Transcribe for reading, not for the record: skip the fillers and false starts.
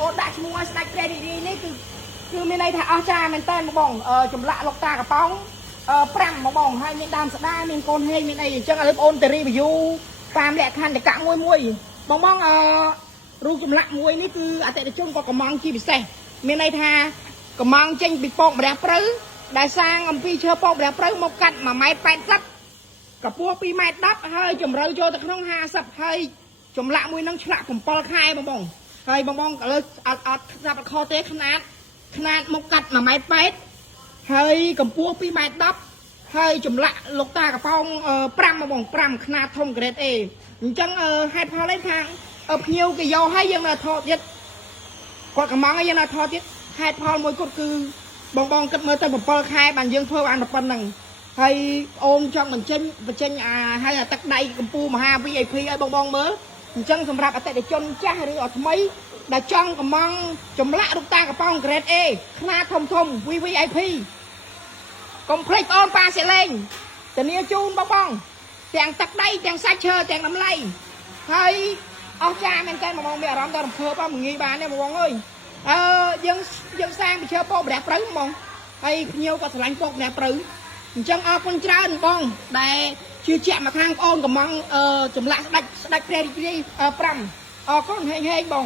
អូដាក់ឈ្មោះឲ្យស្ដេចព្រះរាជនេះគឺមានន័យថាអស្ចារ្យមែនតើបងចម្លាក់លោកតាកប៉ោង5បងហើយមានដើមស្ដាមានកូនហេងមានអីអញ្ចឹងឥឡូវបងអូនទៅរីវីយូតាមលក្ខខណ្ឌតកៈមួយបងរូបចម្លាក់មួយនេះគឺអតិថិជនក៏កំងជាពិសេសមានន័យថាកំងចេញពីពកម្រះព្រៅដែលសាងអំពីឈើពកម្រះព្រៅមកកាត់1.80 ម៉ែត្រកម្ពស់2.10 ម៉ែត្រហើយជម្រៅចូលទៅក្នុង50ហើយចម្លាក់មួយនឹងឆ្លាក់7 ខែបងហើយបងឥឡូវអត់ស្ដាប់អត់ខុសទេຂະណាតមកកាត់1.80 ម៉ែត្រហើយកម្ពស់2.10 ម៉ែត្រហើយចម្លាក់លោកតាកប៉ោង5ខະណាតធំ grade A អញ្ចឹងហេតុផលនេះថាភ្ញៀវគេយកឲ្យយើងនៅថតទៀតគាត់កំងឲ្យយើងនៅថតទៀតហេតុផលមួយគាត់គឺបងគិតមើលទៅ7 ខែបានយើងធ្វើបានប៉ុណ្ណឹងហើយអូនចង់បញ្ចេញឲ្យទឹកដៃកម្ពុជាមហា VIP ឲ្យបងមើលអញ្ចឹងសម្រាប់អតិថិជនចាស់ឬអត់ថ្មីដែលចង់កំងចម្លាក់រូបតាកប៉ោង grade A ខ្នាតធំ VIP កុំភ្លេចបងប៉ាសិលេងធានាជូនបងទាំងទឹកដៃទាំងសាច់ឈើទាំងតម្លៃហើយអស់ចាមែនតើបងមានអារម្មណ៍ថារំភើបមិនងាយបានទេបងអើយយើងសាងពីឈើពកម្រះព្រៅបងហើយភ្ញៀវក៏ឆ្លាញ់ពកម្រះព្រៅអញ្ចឹងអរគុណច្រើនបងដែលជឿជាក់មកខាងបងកំងចម្លាក់ស្ដេចព្រះរាជវាំង5អរគុណហេងបង